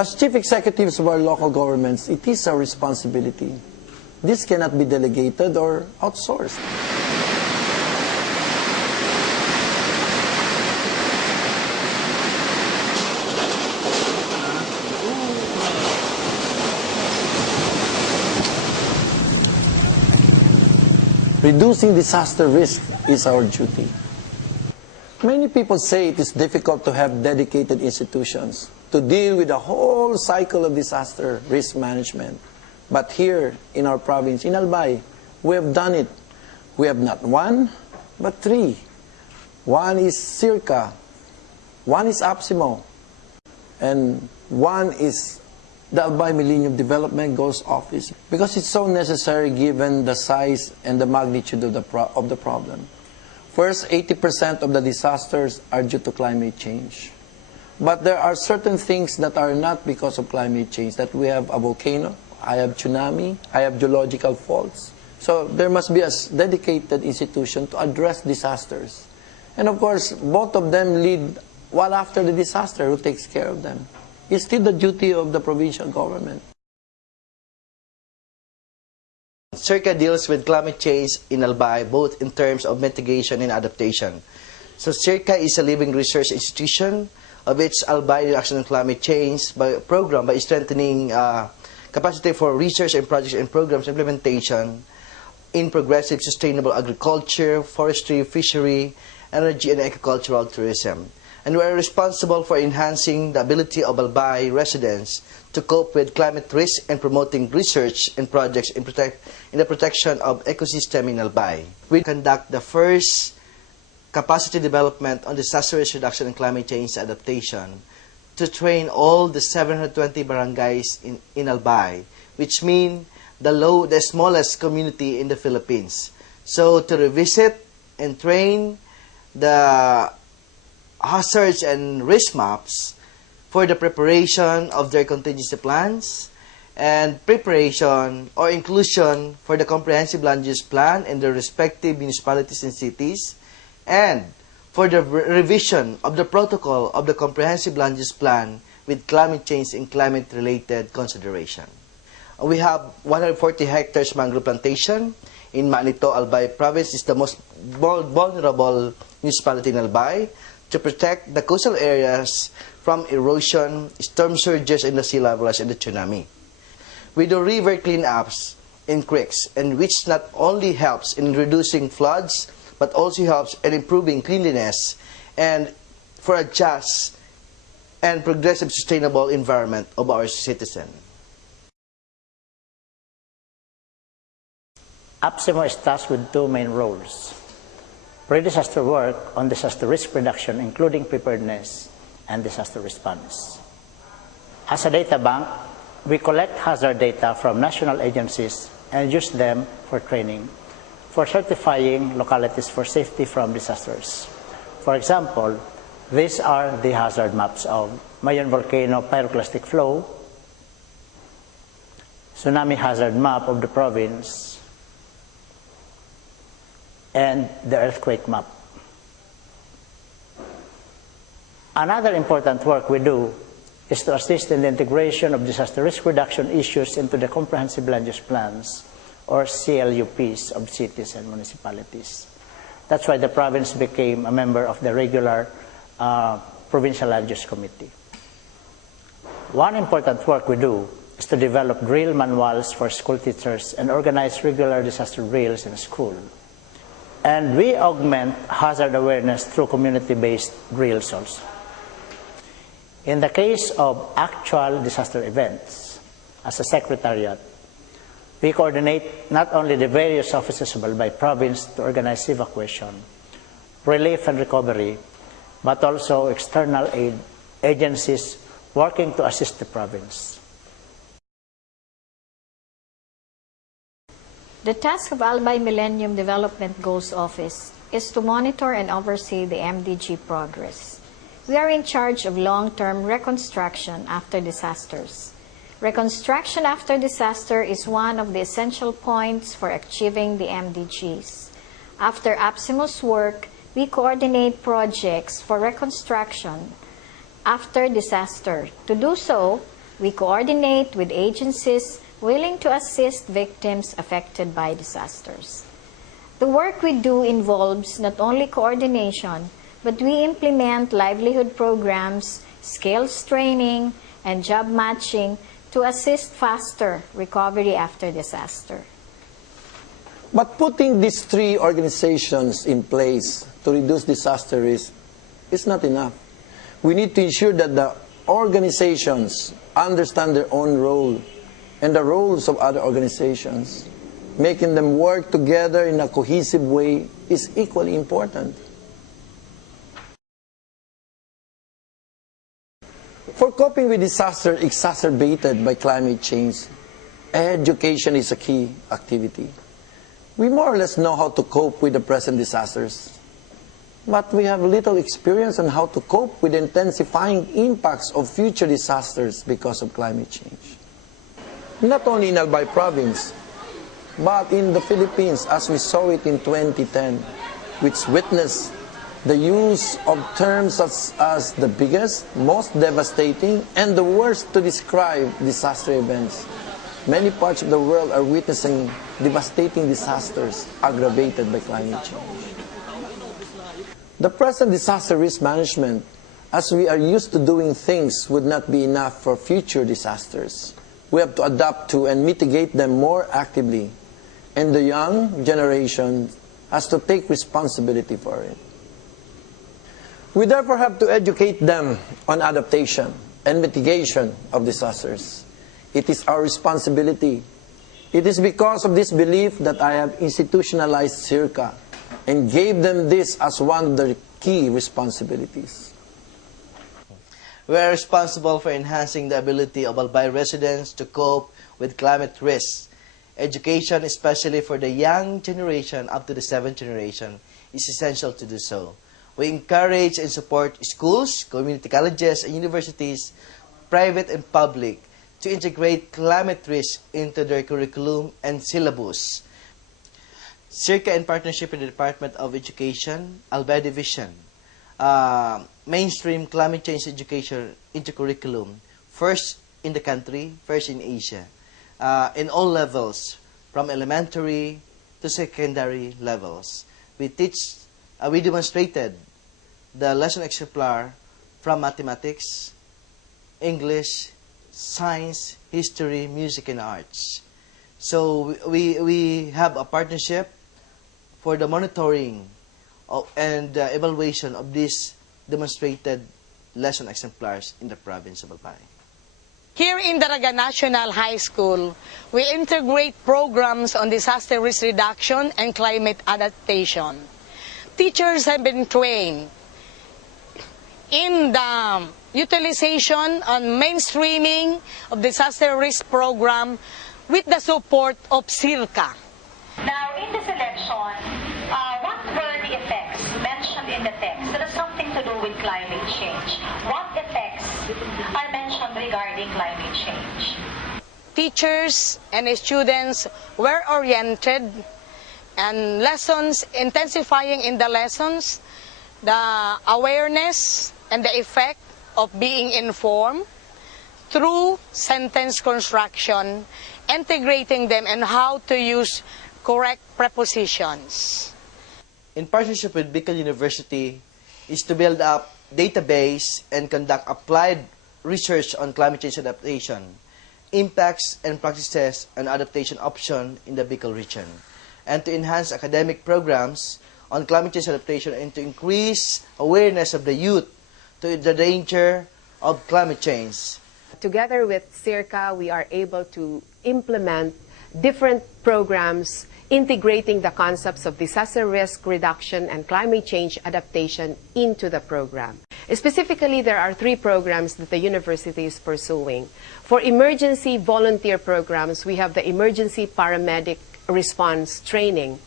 As chief executives of our local governments, it is our responsibility. This cannot be delegated or outsourced. Reducing disaster risk is our duty. Many people say it is difficult to have dedicated institutions to deal with the whole cycle of disaster risk management. But here in our province, in Albay, we have done it. We have not one, but three. One is CIRCA, one is APSIMO, and one is the Albay Millennium Development Goals Office, because it's so necessary given the size and the magnitude of the problem. First, 80% of the disasters are due to climate change. But there are certain things that are not because of climate change, that we have a volcano, I have tsunami, I have geological faults. So there must be a dedicated institution to address disasters. And of course, both of them lead well after the disaster. Who takes care of them? It's still the duty of the provincial government. CIRCA deals with climate change in Albay, both in terms of mitigation and adaptation. So CIRCA is a living research institution of its Albay Reduction in Climate Change program by strengthening capacity for research and projects and programs implementation in progressive sustainable agriculture, forestry, fishery, energy, and agricultural tourism. And we are responsible for enhancing the ability of Albay residents to cope with climate risk and promoting research and projects in the protection of ecosystem in Albay. We conduct the first capacity development on disaster risk reduction and climate change adaptation to train all the 720 barangays in Albay, which mean the smallest community in the Philippines. So to revisit and train the hazards and risk maps for the preparation of their contingency plans and preparation or inclusion for the comprehensive land use plan in their respective municipalities and cities, and for the revision of the protocol of the comprehensive land use plan with climate change and climate-related consideration. We have 140 hectares mangrove plantation in Manito, Albay province is the most vulnerable municipality in Albay, to protect the coastal areas from erosion, storm surges, and the sea level rise and the tsunami. We do river cleanups in creeks, and which not only helps in reducing floods, but also helps in improving cleanliness and for a just and progressive sustainable environment of our citizens. APSIMO is tasked with two main roles: pre-disaster work on disaster risk reduction, including preparedness and disaster response. As a data bank, we collect hazard data from national agencies and use them for training, for certifying localities for safety from disasters. For example, these are the hazard maps of Mayon volcano pyroclastic flow, tsunami hazard map of the province, and the earthquake map. Another important work we do is to assist in the integration of disaster risk reduction issues into the comprehensive land use plans, or CLUPs, of cities and municipalities. That's why the province became a member of the regular Provincial Land Use Committee. One important work we do is to develop drill manuals for school teachers and organize regular disaster drills in school. And we augment hazard awareness through community-based drills also. In the case of actual disaster events, as a secretariat, we coordinate not only the various offices of Albay province to organize evacuation, relief and recovery, but also external aid agencies working to assist the province. The task of Albay Millennium Development Goals Office is to monitor and oversee the MDG progress. We are in charge of long-term reconstruction after disasters. Reconstruction after disaster is one of the essential points for achieving the MDGs. After APSIMO's work, we coordinate projects for reconstruction after disaster. To do so, We coordinate with agencies willing to assist victims affected by disasters. The work we do involves not only coordination, but we implement livelihood programs, skills training, and job matching to assist faster recovery after disaster. But putting these three organizations in place to reduce disaster risk is not enough. We need to ensure that the organizations understand their own role and the roles of other organizations. Making them work together in a cohesive way is equally important. For coping with disaster exacerbated by climate change, education is a key activity. We more or less know how to cope with the present disasters, but we have little experience on how to cope with the intensifying impacts of future disasters because of climate change. Not only in Albay province, but in the Philippines, as we saw it in 2010, which witnessed the use of terms such as the biggest, most devastating, and the worst to describe disaster events. Many parts of the world are witnessing devastating disasters aggravated by climate change. The present disaster risk management, as we are used to doing things, would not be enough for future disasters. We have to adapt to and mitigate them more actively, and the young generation has to take responsibility for it. We therefore have to educate them on adaptation and mitigation of disasters. It is our responsibility. It is because of this belief that I have institutionalized CIRCA and gave them this as one of the key responsibilities. We are responsible for enhancing the ability of Albay residents to cope with climate risks. Education, especially for the young generation up to the 7th generation, is essential to do so. We encourage and support schools, community colleges, and universities, private and public, to integrate climate risk into their curriculum and syllabus. CIRCA, in partnership with the Department of Education, Albay Division, mainstream climate change education into curriculum, first in the country, first in Asia, in all levels, from elementary to secondary levels. We demonstrated the lesson exemplar from mathematics, English, science, history, music, and arts. So we have a partnership for the monitoring and evaluation of these demonstrated lesson exemplars in the province of Albay. Here in Daraga National High School, we integrate programs on disaster risk reduction and climate adaptation. Teachers have been trained in the utilization and mainstreaming of disaster risk program with the support of CIRCA. Now, in the selection, what were the effects mentioned in the text that has something to do with climate change? What effects are mentioned regarding climate change? Teachers and students were oriented and lessons, intensifying in the lessons, the awareness and the effect of being informed through sentence construction, integrating them and how to use correct prepositions. In partnership with Bicol University is to build up database and conduct applied research on climate change adaptation, impacts and practices and adaptation option in the Bicol region, and to enhance academic programs on climate change adaptation and to increase awareness of the youth to the danger of climate change. Together with CIRCA, we are able to implement different programs integrating the concepts of disaster risk reduction and climate change adaptation into the program. Specifically, there are 3 programs that the university is pursuing. For emergency volunteer programs, we have the emergency paramedic response training.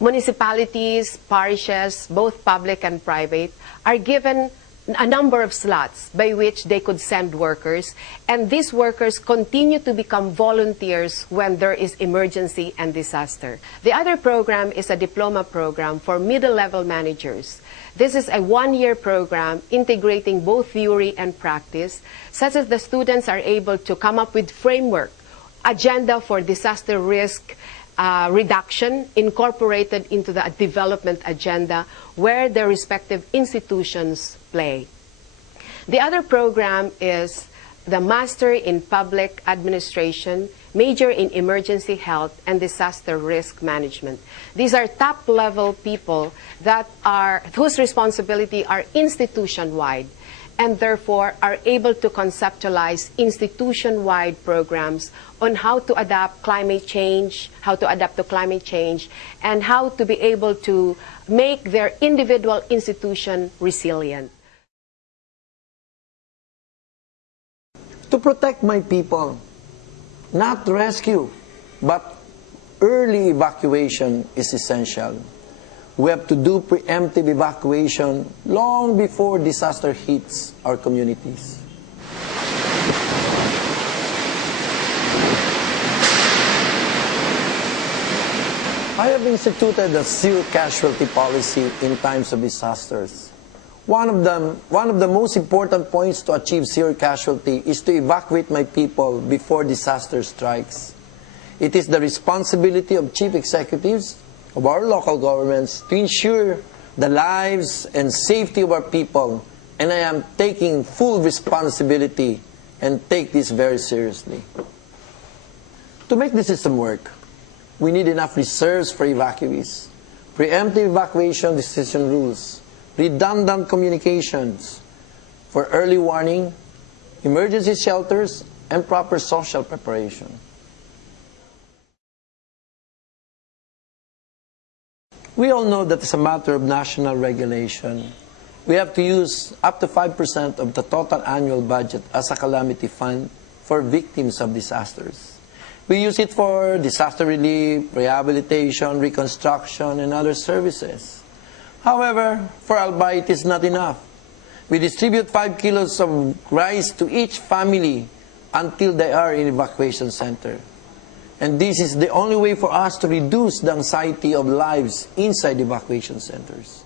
Municipalities, parishes, both public and private, are given a number of slots by which they could send workers, and these workers continue to become volunteers when there is emergency and disaster. The other program is a diploma program for middle-level managers. This is a one-year program integrating both theory and practice, such that the students are able to come up with framework, agenda for disaster risk reduction incorporated into the development agenda where their respective institutions play. The other program is the Master in Public Administration, Major in Emergency Health and Disaster Risk Management. These are top-level people that whose responsibility are institution-wide and therefore are able to conceptualize institution-wide programs on how to adapt climate change, how to adapt to climate change, and how to be able to make their individual institution resilient. To protect my people, not rescue, but early evacuation is essential. We have to do preemptive evacuation long before disaster hits our communities. I have instituted a zero casualty policy in times of disasters. One of the most important points to achieve zero casualty is to evacuate my people before disaster strikes. It is the responsibility of chief executives of our local governments to ensure the lives and safety of our people, and I am taking full responsibility and take this very seriously. To make the system work, we need enough reserves for evacuees, preemptive evacuation decision rules, redundant communications for early warning, emergency shelters, and proper social preparation. We all know that it's a matter of national regulation. We have to use up to 5% of the total annual budget as a calamity fund for victims of disasters. We use it for disaster relief, rehabilitation, reconstruction, and other services. However, for Albay, it is not enough. We distribute 5 kilos of rice to each family until they are in evacuation center. And this is the only way for us to reduce the anxiety of lives inside evacuation centers.